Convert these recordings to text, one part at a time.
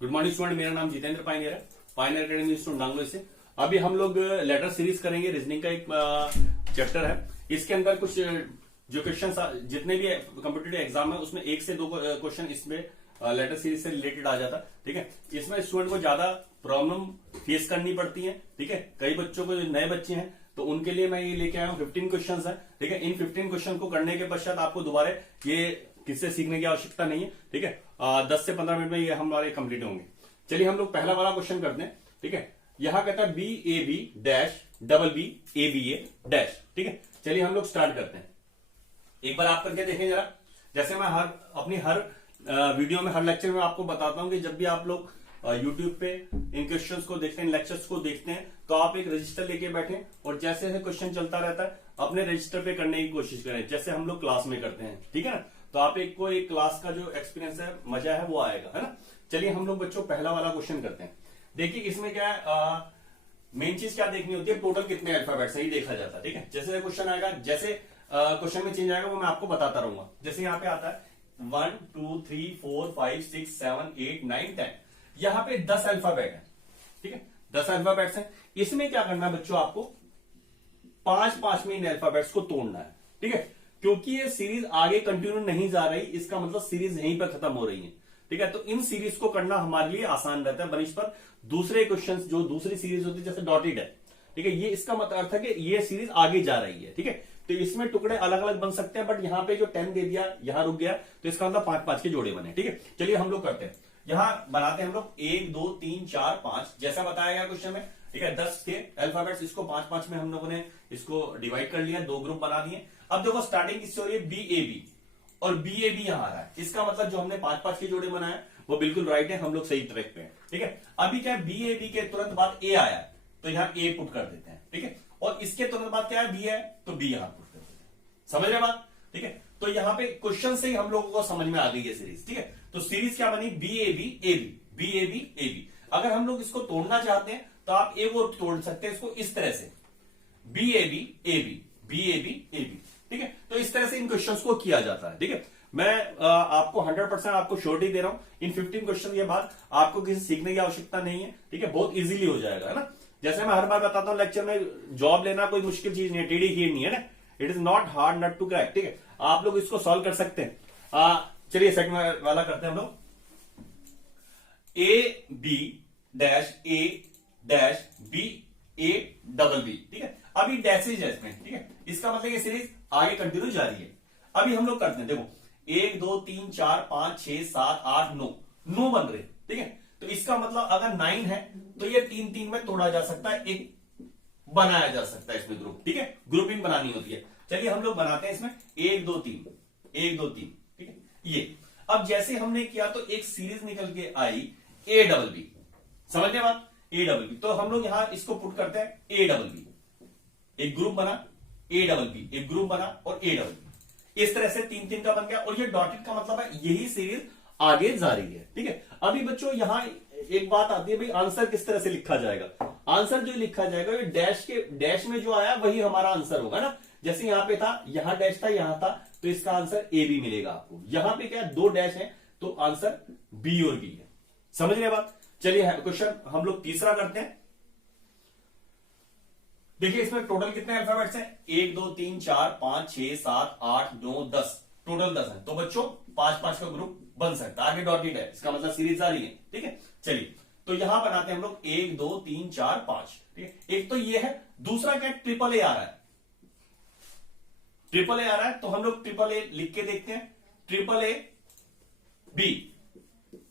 Good morning student, मेरा नाम Jitendra Pioneer है, पायनियर अकेडमी स्टूडेंट नांगलोई से। अभी हम लोग लेटर सीरीज करेंगे। रीजनिंग का एक चैप्टर है, इसके अंदर कुछ जो क्वेश्चन जितने भी कॉम्पिटिटिव एग्जाम है उसमें 1 से 2 क्वेश्चन इसमें लेटर सीरीज से रिलेटेड आ जाता है। ठीक है, इसमें स्टूडेंट को ज्यादा प्रॉब्लम फेस करनी पड़ती है। ठीक है, कई बच्चों को, जो नए बच्चे हैं तो उनके लिए मैं ये लेके आया हूँ 15 क्वेश्चन है। ठीक है, इन 15 क्वेश्चन को करने के पश्चात आपको दोबारा ये किससे सीखने की आवश्यकता नहीं है। ठीक है, 10 से 15 मिनट में ये हमारे कंप्लीट होंगे। चलिए हम लोग पहला वाला क्वेश्चन करते हैं। ठीक है, यहां कहता है BAB dash double B ABA dash. ठीक है, चलिए हम लोग स्टार्ट करते हैं। एक बार आप करके देखें जरा। जैसे मैं हर वीडियो में, हर लेक्चर में आपको बताता हूं कि जब भी आप लोग यूट्यूब पे इन क्वेश्चंस को देखते हैं, लेक्चर्स को देखते हैं, तो आप एक रजिस्टर लेके बैठे और जैसे जैसे क्वेश्चन चलता रहता है अपने रजिस्टर पे करने की कोशिश करें, जैसे हम लोग क्लास में करते हैं। ठीक है ना, तो आप एक क्लास का जो एक्सपीरियंस है, मजा है, वो आएगा, है ना। चलिए हम लोग बच्चों पहला वाला क्वेश्चन करते हैं। देखिए इसमें क्या है, मेन चीज क्या देखनी होती है, टोटल कितने अल्फाबेट सही देखा जाता है। ठीक है, जैसे क्वेश्चन आएगा, जैसे क्वेश्चन में चेंज आएगा वो मैं आपको बताता रहूंगा। जैसे यहाँ पे आता है 1 2 3 4 5 6 7 8 9 10, यहाँ पे 10 अल्फाबेट है। ठीक है, 10 अल्फाबेट्स हैं। इसमें क्या करना है बच्चों, आपको 5 में इन अल्फाबेट्स को तोड़ना है। ठीक है, क्योंकि ये सीरीज आगे कंटिन्यू नहीं जा रही, इसका मतलब सीरीज यहीं पर खत्म हो रही है। ठीक है, तो इन सीरीज को करना हमारे लिए आसान रहता है बनिश पर। दूसरे क्वेश्चंस जो दूसरी सीरीज होती है, जैसे डॉटेड है, ठीक है, ये इसका मतलब अर्थ है कि ये सीरीज आगे जा रही है। ठीक है, तो इसमें टुकड़े अलग अलग बन सकते हैं, बट यहाँ पे जो 10 दे दिया, यहां रुक गया, तो इसका मतलब 5 के जोड़े बने। ठीक है, चलिए हम लोग करते हैं। यहां बनाते हैं हम लोग 1 2 3 4 5, जैसा बताया गया क्वेश्चन में। ठीक है, 10 के अल्फाबेट्स, इसको 5 में हम लोगों ने इसको डिवाइड कर लिया, 2 ग्रुप बना दिए। अब देखो स्टार्टिंग किससे हो रही है, BAB, और BAB यहां आ रहा है। इसका मतलब जो हमने 5 के जोड़े बनाए वो बिल्कुल राइट है, हम लोग सही ट्रैक पे हैं। ठीक है, अभी क्या है, BAB के तुरंत बाद A आया, तो यहां A पुट कर देते हैं। ठीक है, और इसके तुरंत बाद क्या है, B है, तो B यहां पुट कर देते हैं। समझ रहे बात। ठीक है, तो यहां पे क्वेश्चन से ही हम लोगों को समझ में आ गई है सीरीज। ठीक है, तो सीरीज क्या बनी, BAB AB BAB AB। अगर हम लोग इसको तोड़ना चाहते हैं तो आप A को तोड़ सकते हैं, इसको इस तरह से, BAB AB BAB AB। ठीक है, तो इस तरह से इन क्वेश्चंस को किया जाता है। ठीक है, मैं आपको 100% आपको श्योरिटी दे रहा हूं, इन 15 क्वेश्चन के बाद आपको किसी सीखने की आवश्यकता नहीं है। ठीक है, बहुत इजीली हो जाएगा, है ना। जैसे मैं हर बार बताता हूं लेक्चर में, जॉब लेना कोई मुश्किल चीज नहीं है, टेढ़ी खीर नहीं है ना। It is not hard nut to crack. ठीक है, आप लोग इसको सॉल्व कर सकते हैं। चलिए सेकंड वाला करते हैं हम लोग। AB dash A dash B A double B। ठीक है, अभी डैशेज है इसमें। ठीक है, इसका मतलब ये सीरीज आगे कंटिन्यू जारी है। अभी हम लोग करते हैं, देखो 1 2 3 4 5 6 7 8 9 बन रहे। ठीक है, तो इसका मतलब अगर 9 है तो ये 3 में तोड़ा जा सकता है, एक बनाया जा सकता है इसमें ग्रुप। ठीक है, ग्रुपिंग बनानी होती है। चलिए हम लोग बनाते हैं इसमें 1 2 3 1 2 3। ठीक है, ये अब जैसे हमने किया तो एक सीरीज निकल के आई A डबल B। समझ गए बात, A डबल B। तो हम लोग यहां इसको पुट करते हैं A डबल B, एक ग्रुप बना, A डबल B एक ग्रुप बना, और A डबल B इस तरह से 3 का बन गया। और ये डॉटेड का मतलब है यही सीरीज आगे जा रही है। ठीक है, अभी बच्चों यहां एक बात आती है, भाई आंसर किस तरह से लिखा जाएगा। आंसर जो लिखा जाएगा ये डैश में जो आया वही हमारा आंसर होगा ना। जैसे यहां पे था, यहां डैश था, यहां था, तो इसका आंसर AB मिलेगा आपको। यहां पे क्या 2 डैश है, तो आंसर B और B है। समझ रहे बात। चलिए क्वेश्चन हम लोग तीसरा करते हैं। देखिए इसमें टोटल कितने अल्फाबेट्स हैं, 1 2 3 4 5 6 7 8 9 10, टोटल 10 है। तो बच्चों 5 का ग्रुप बन सकता है, आगे डॉटेड है, इसका मतलब सीरीज आ रही है। ठीक है, चलिए तो यहां बनाते हैं हम लोग 1 2 3 4 5। ठीक है, एक तो ये है, दूसरा क्या, ट्रिपल A आ रहा है, ट्रिपल A आ रहा है, तो हम लोग ट्रिपल A लिख के देखते हैं। Triple A B,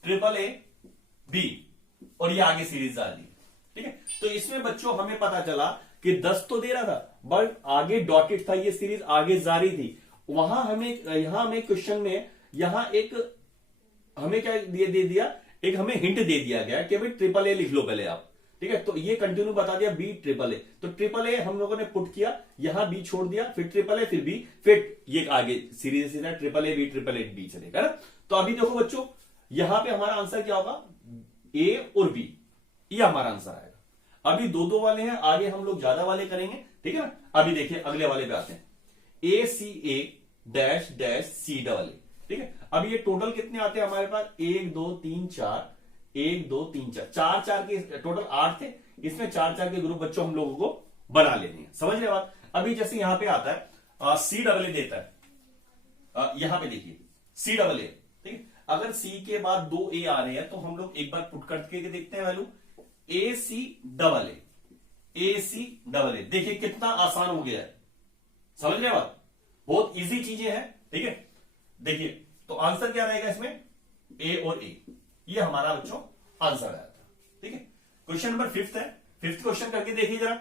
triple A B, और ये आगे सीरीज आ रही है। ठीक है, तो इसमें बच्चों हमें पता चला कि 10 तो दे रहा था, बट आगे डॉटेड था, ये सीरीज आगे जारी थी। वहां हमें क्वेश्चन में यहां एक हमें क्या दे दिया, एक हमें हिंट दे दिया गया कि भाई ट्रिपल A लिख लो पहले आप। ठीक है, तो ये कंटिन्यू बता दिया B ट्रिपल A, तो ट्रिपल A हम लोगों ने पुट किया, यहां B छोड़ दिया, फिर ट्रिपल A फिर B, फिर ये आगे सीरीज सीधा ट्रिपल A B चलेगा ना। तो अभी देखो बच्चों, यहां पे हमारा आंसर क्या होगा, A और B, ये हमारा आंसर आएगा। अभी 2 वाले हैं, आगे हम लोग ज्यादा वाले करेंगे। ठीक है ना, अभी देखिए अगले वाले पे आते हैं, ACA dash dash C double A। ठीक है, अब ये टोटल कितने आते हैं हमारे पास, 1 2 3 4, 1 2 3 4 चार चार के टोटल 8 थे, इसमें 4 4 के ग्रुप बच्चों हम लोगों को बना लेने हैं। समझ रहे बात? अभी जैसे यहां पे आता है सी डबल ए देता है, यहां पे देखिए सी डबल ए, ठीक है। अगर सी के बाद 2 ए आ रहे हैं तो हम लोग एक बार पुट करके देखते हैं value, A C double A, A C double A. देखिए कितना आसान हो गया है, समझ रहे बात? बहुत इजी चीजें हैं, ठीक है। देखिए तो आंसर क्या रहेगा इसमें, ए और ए, ये हमारा बच्चों आंसर आया था, ठीक है। क्वेश्चन नंबर 5 है, 5th क्वेश्चन करके देखिए जरा।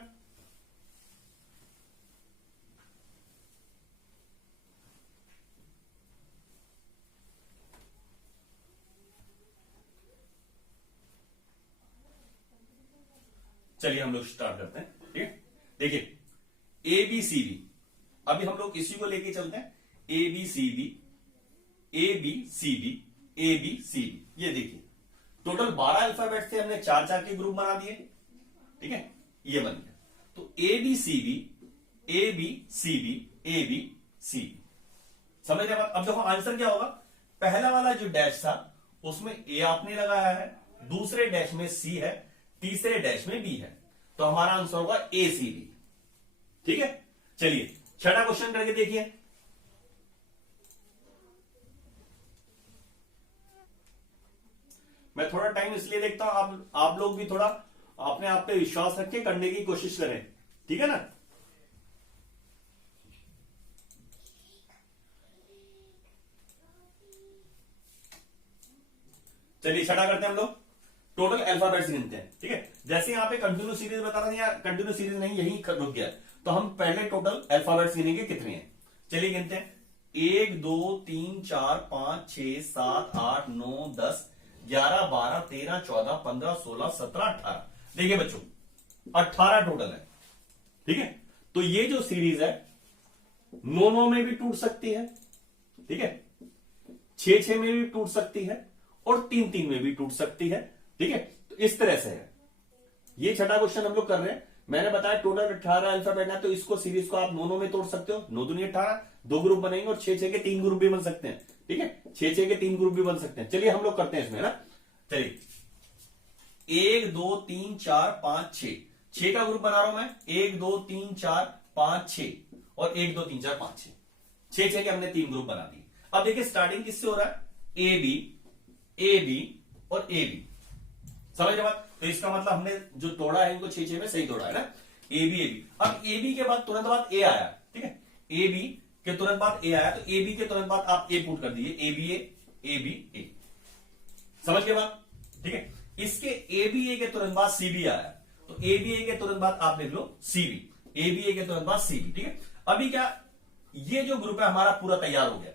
चलिए हम लोग स्टार्ट करते हैं, ठीक है। देखिए ए बी सी बी, अभी हम लोग इसी को लेके चलते हैं, A B C B, A B C B, A B C B. ये देखिए टोटल 12 अल्फाबेट थे, हमने 4 4 के ग्रुप बना दिए, ठीक है, ये बन गया। तो A B C B, A B C B, A B C B, समझ रहे बात? अब देखो आंसर क्या होगा, पहला वाला जो डैश था उसमें ए आपने लगाया है, दूसरे डैश में सी है, तीसरे डैश में बी है, तो हमारा आंसर होगा ए सी बी, ठीक है। चलिए छठा क्वेश्चन करके देखिए। मैं थोड़ा टाइम इसलिए देखता हूं, आप लोग भी थोड़ा अपने आप पे विश्वास रख के करने की कोशिश करें, ठीक है ना। चलिए छठा करते हैं हम लोग, टोटल अल्फाबेट्स गिनते हैं, ठीक है। जैसे यहाँ पे कंटिन्यू सीरीज बता रहा था, या कंटिन्यू सीरीज नहीं, यही रुक गया, तो हम पहले टोटल अल्फाबेट्स गिनेंगे कितने हैं। चलिए गिनते हैं, 1 2 3 4 5 6 7 8 9 10 11 12 13 14 15 16 17 18। देखिए बच्चों 18 टोटल है, ठीक है। तो ये जो सीरीज है 9 9 में भी टूट सकती है, ठीक है, 6 6 में भी टूट सकती है, और 3 3 में भी टूट सकती है, ठीक है। तो इस तरह से है। ये छठा क्वेश्चन हम लोग कर रहे हैं। मैंने बताया टोटल 18 अल्फाबेट है, तो इसको सीरीज को आप 9 9 में तोड़ सकते हो, 9 दूनी 18, 2 ग्रुप बनेंगे, और 6 6 के 3 ग्रुप भी बन सकते हैं, ठीक है, 6 6 के 3 ग्रुप भी बन सकते हैं। चलिए हम लोग करते हैं इसमें ना। चलिए 1 2 3 4 5 6, 6 का ग्रुप बना रहा हूं मैं, 1 2 3 4 5 6, और 1 2 3 4 5 6, 6 6 के हमने 3 ग्रुप बना दिए। अब देखिए स्टार्टिंग किससे हो रहा है, ए बी और ए बी, समझ रहे बात? तो इसका मतलब हमने जो तोड़ा है इनको 6 6 में सही तोड़ा है ना, ए बी। अब ए बी के बाद तुरंत बाद ए आया, ठीक है, ए बी के तुरंत बाद ए आया, तो ए बी के तुरंत बाद आप ए पुट कर दीजिए, ए बी ए, समझ गए बात? ठीक है। इसके ए बी ए के तुरंत बाद सी बी आया, तो ए बी ए के तुरंत बाद आप लिख लो सी बी, ए बी ए के तुरंत बाद सी बी, ठीक है। अभी क्या, ये जो ग्रुप है हमारा पूरा तैयार हो गया,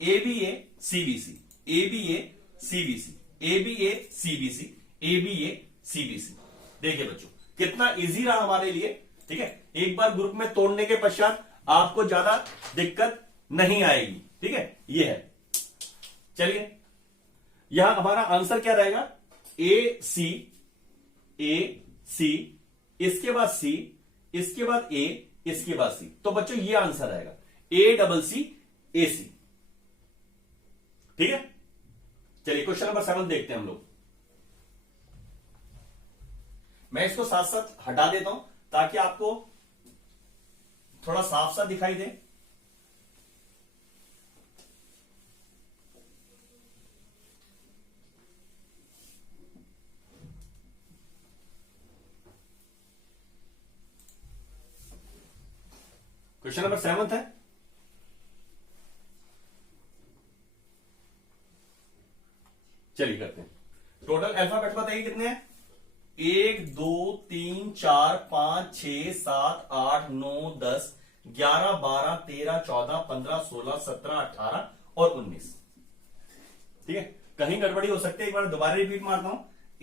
A B A C B C, A B A C B C, A B A C B C, A B A C B C. देखिए बच्चों कितना इजी रहा हमारे लिए, ठीक है। एक बार ग्रुप में तोड़ने के पश्चात आपको ज्यादा दिक्कत नहीं आएगी, ठीक है, ये है। चलिए यहां हमारा आंसर क्या रहेगा, ए सी, इसके बाद सी, इसके बाद ए, इसके बाद सी। तो बच्चों ये आंसर आएगा ए डबल सी ए सी, ठीक है। चलिए क्वेश्चन नंबर 7 देखते हैं हम लोग। मैं इसको साथ साथ हटा देता हूं ताकि आपको थोड़ा साफ सा दिखाई दे। क्वेश्चन नंबर 7 है, चलिए करते हैं। टोटल अल्फाबेट बताइए कितने हैं, 1 2 3 4 5 6 7 8 9 10 11 12 13 14 15 16 17 18 और 19, ठीक है। कहीं गड़बड़ी हो सकती है, एक बार दोबारा रिपीट मारता हूं,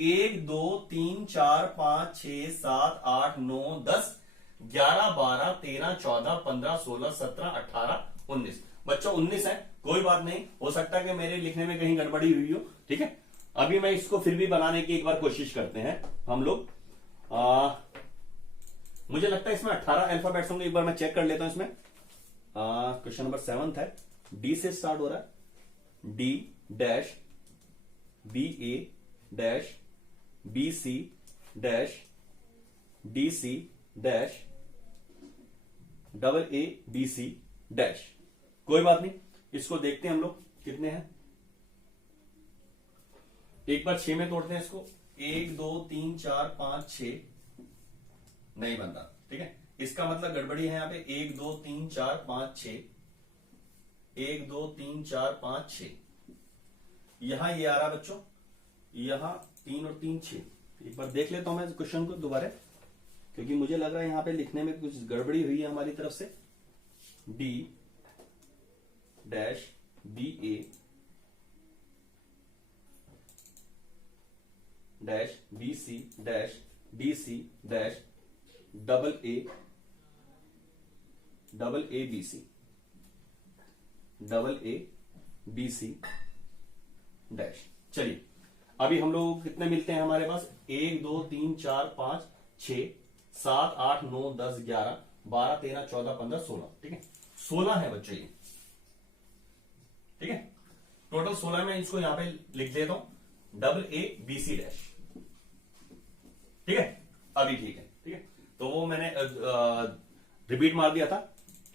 1 2 3 4 5 6 7 8 9 10 11 12 13 14 15 16 17 18 19। बच्चों 19 है, कोई बात नहीं, हो सकता है कि मेरे लिखने में कहीं गड़बड़ी हुई हो, ठीक है। अभी मैं इसको फिर भी बनाने की एक बार कोशिश करते हैं हम लोग। मुझे लगता है इसमें 18 अल्फाबेट्स होंगे, एक बार मैं चेक कर लेता हूं इसमें। क्वेश्चन नंबर 7 है, डी से स्टार्ट हो रहा है, D dash B A dash B C dash D C dash double A B C dash. कोई बात नहीं, इसको देखते हैं हम लोग कितने हैं। एक बार 6 में तोड़ते हैं इसको। 1 2 3 4 5 6 नहीं बनता, ठीक है। इसका मतलब गड़बड़ी है यहां पे। 1 2 3 4 5 6 1 2 3 4 5 6 यहां ये आ रहा बच्चों, यहां 3 और 3 6। एक बार देख लेता हूं मैं क्वेश्चन को दोबारा, क्योंकि मुझे लग रहा है यहां पे लिखने में कुछ गड़बड़ी हुई है हमारी तरफ से। D dash B A dash B C dash D C dash double A B C double A B C dash. चलिए अभी हम लोग कितने मिलते हैं हमारे पास? 1 2 3 4 5 6 7 8 9 10 11 12 13 14 15 16, ठीक है। 16 है बच्चों ये, ठीक है। टोटल 16 में इसको यहां पे लिख देता हूं, double A B C dash, ठीक है। अभी ठीक है, ठीक है। तो वो मैंने रिपीट मार दिया था,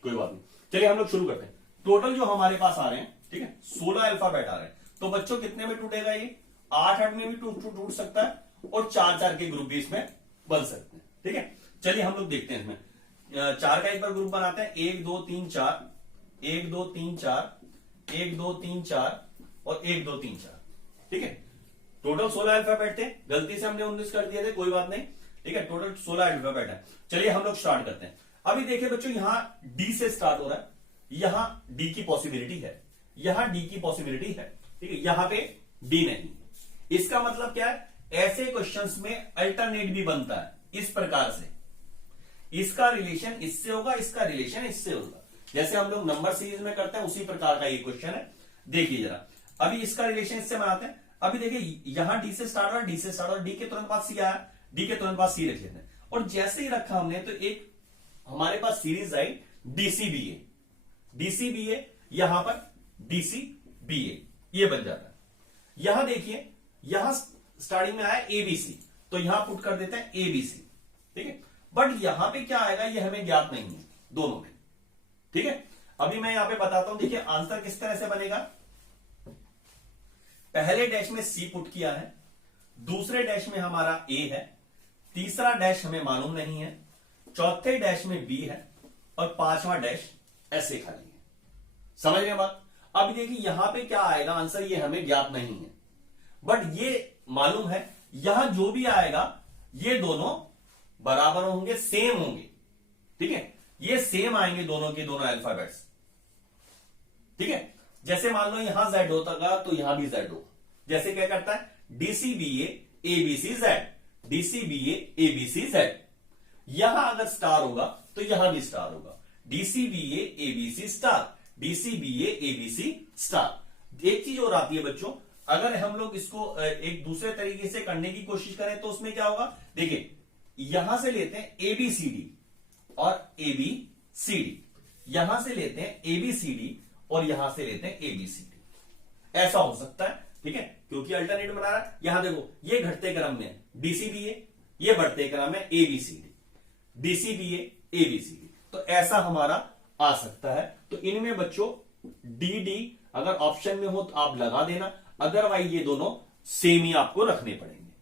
कोई बात नहीं। चलिए हम लोग शुरू करते हैं। टोटल जो हमारे पास आ रहे हैं, ठीक है, 16 अल्फाबेट आ रहे हैं। तो बच्चों कितने में टूटेगा ये? 8 में भी टूट सकता है और 4 के ग्रुप भी इसमें बन सकते हैं, ठीक है। चलिए हम लोग देखते हैं इसमें 4 का एक बार ग्रुप बनाते हैं। 1 2 3 4 1 2 3 4 1 2 3 4 और 1 2 3 4, ठीक है। टोटल 16 अल्फाबेट थे, गलती से हमने 19 कर दिए थे, कोई बात नहीं, ठीक है। टोटल 16 अल्फाबेट है। चलिए हम लोग स्टार्ट करते हैं। अभी देखिए बच्चों, यहां डी से स्टार्ट हो रहा है, यहां डी की पॉसिबिलिटी है, यहां डी की पॉसिबिलिटी है, ठीक है। यहां पे डी नहीं। इसका मतलब क्या है? ऐसे क्वेश्चंस में अल्टरनेट भी बनता है इस प्रकार से। इसका रिलेशन इससे होगा, इसका रिलेशन इससे होगा, जैसे हम लोग नंबर सीरीज में करते हैं उसी प्रकार का ये क्वेश्चन है। देखिए जरा, अभी इसका रिलेशन इससे बनाते हैं। अभी देखिए यहां डी से स्टार्ट हो रहा है, डी से स्टार्ट हो रहा है, डी के तुरंत बाद सी आया, डी के तुरंत बाद सी रख लेते हैं। और जैसे ही रखा हमने तो एक हमारे पास सीरीज आई डीसीबीए, डीसीबीए, यहां पर डीसीबीए, ये बन जाता है। यहां देखिए, यहां स्टार्टिंग में आया एबीसी, तो यहां पुट कर देते हैं एबीसी, ठीक है। बट यहां पे क्या आएगा ये हमें ज्ञात नहीं है दोनों में, ठीक है। अभी मैं यहां पे बताता हूं, देखिए आंसर किस तरह से बनेगा। पहले डैश में सी पुट किया है, दूसरे डैश में हमारा ए है, तीसरा डैश हमें मालूम नहीं है, चौथे डैश में बी है और 5वां डैश ऐसे खाली है। समझ रहे बात? अब देखिए यहां पे क्या आएगा आंसर, ये हमें ज्ञात नहीं है, बट ये मालूम है यहां जो भी आएगा ये दोनों बराबर होंगे, सेम होंगे, ठीक है। ये सेम आएंगे दोनों के दोनों अल्फाबेट्स, ठीक है। जैसे मान लो यहां जेड होता तो यहां भी जेड होगा। जैसे क्या करता है, डीसीबीए एबीसी जेड, डीसीबीए एबीसी जेड। यहां अगर स्टार होगा तो यहां भी स्टार होगा, डीसीबीए एबीसी स्टार, डीसीबीए एबीसी स्टार। एक चीज और आती है बच्चों, अगर हम लोग इसको एक दूसरे तरीके से करने की कोशिश करें तो उसमें क्या होगा, देखिए यहां से लेते हैं एबीसीडी और एबीसीडी, यहां से लेते हैं एबीसीडी और यहां से लेते हैं एबीसीडी, ऐसा हो सकता है, ठीक है। क्योंकि अल्टरनेट बना रहा है। यहां देखो ये घटते क्रम में है डीसीबीए, ये बढ़ते क्रम में एबीसीडी, डीसीबीए एबीसीडी, तो ऐसा हमारा आ सकता है। तो इनमें बच्चों डी डी अगर ऑप्शन में हो तो आप लगा देना, अदरवाइज ये दोनों सेम ही आपको रखने पड़ेंगे।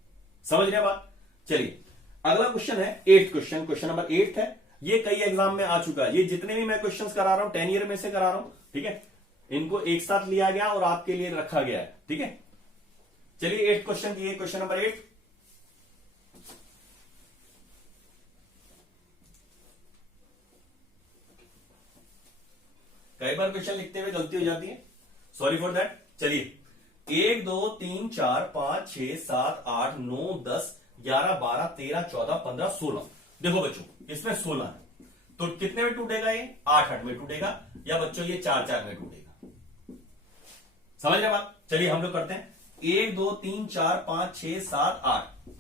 समझ रहे बात? चलिए अगला क्वेश्चन है 8th क्वेश्चन, क्वेश्चन नंबर 8 है। ये कई एग्जाम में आ चुका है, ये जितने भी मैं क्वेश्चंस करा रहा हूं 10 ईयर में से करा रहा हूं, ठीक है। इनको एक साथ लिया गया और आपके लिए रखा गया है, ठीक है। चलिए 8th क्वेश्चन की, क्वेश्चन नंबर 8। कई बार क्वेश्चन लिखते हुए गलती हो जाती है, सॉरी फॉर दैट। चलिए 1 2 3 4 5 6 7 8 9 10 11 12 13 14 15 16। देखो बच्चों इसमें 16 है, तो कितने में टूटेगा ये? 8 में टूटेगा, या बच्चों ये 4 में टूटेगा। समझ रहे बात? चलिए हम लोग करते हैं 1 2 3 4 5 6 7 8,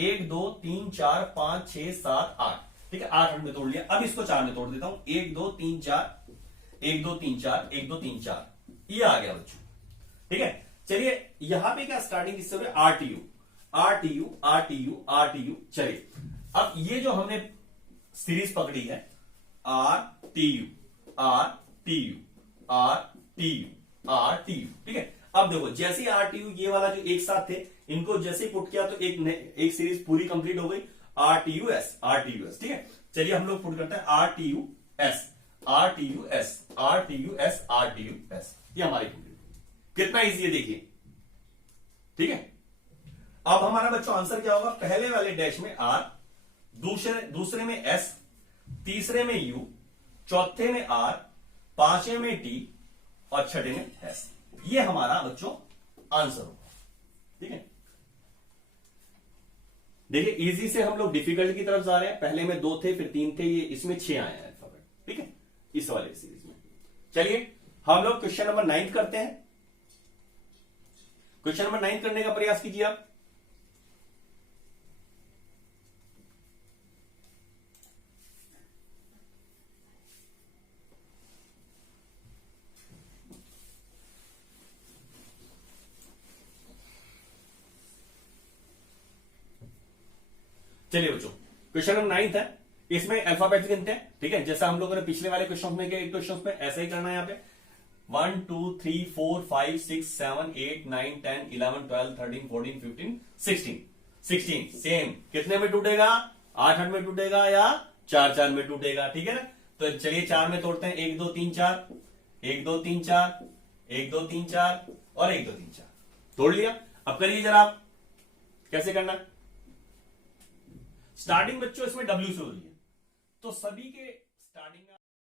1 2 3 4 5 6 7 8, ठीक है। 8 में तोड़ लिया। अब इसको 4 में तोड़ देता हूं, 1 2 3 4 1 2 3 4 1 2 3 4, ये आ गया बच्चों, ठीक है। चलिए यहां पे क्या स्टार्टिंग किससे हो रही है? RTU, RTU RTU RTU। चलिए अब ये जो हमने सीरीज पकड़ी है RTU RTU RTU RTU, ठीक है। अब देखो जैसे RTU ये वाला जो एक साथ थे, इनको जैसे पुट किया तो एक सीरीज पूरी कंप्लीट हो गई RTUS RTUS, ठीक है। चलिए हम लोग पुट करते हैं RTUS RTUS RTUS RTUS, ये हमारी कंप्लीट। कितना इजी है देखिए, ठीक है। अब हमारा बच्चों आंसर क्या होगा, पहले वाले डैश में R, दूसरे में S, तीसरे में U, चौथे में R, पांचवें में T और छठे में S। ये हमारा बच्चों आंसर होगा, ठीक है। देखिए इजी से हम लोग डिफिकल्ट की तरफ जा रहे हैं। पहले में 2 थे, फिर 3 थे, ये इसमें 6 आए हैं अल्फाबेट, ठीक है, इस वाले सीरीज में। चलिए हम लोग क्वेश्चन नंबर 9 करते हैं। क्वेश्चन नंबर 9 करने का प्रयास कीजिए आप। चलिए बच्चों क्वेश्चन नंबर 9 है, इसमें अल्फाबेट्स गिनते हैं, ठीक है। जैसा हम लोगों ने पिछले वाले क्वेश्चन में किया, क्वेश्चन में ऐसा ही करना है। यहाँ पे 1 2 3 4 5 6 7 8 9 10 11 12 13 14 15 16 सेम। कितने में टूटेगा, 8 में टूटेगा या 4 में टूटेगा, ठीक है ना। तो चलिए 4 में तोड़ते हैं, 1 2 3 4 1 2 3 4 1 2 3 4 और 1 2 3 4 तोड़ लिया। अब करिए जरा आप कैसे करना। स्टार्टिंग बच्चों इसमें W से हो रही है, तो सभी के स्टार्टिंग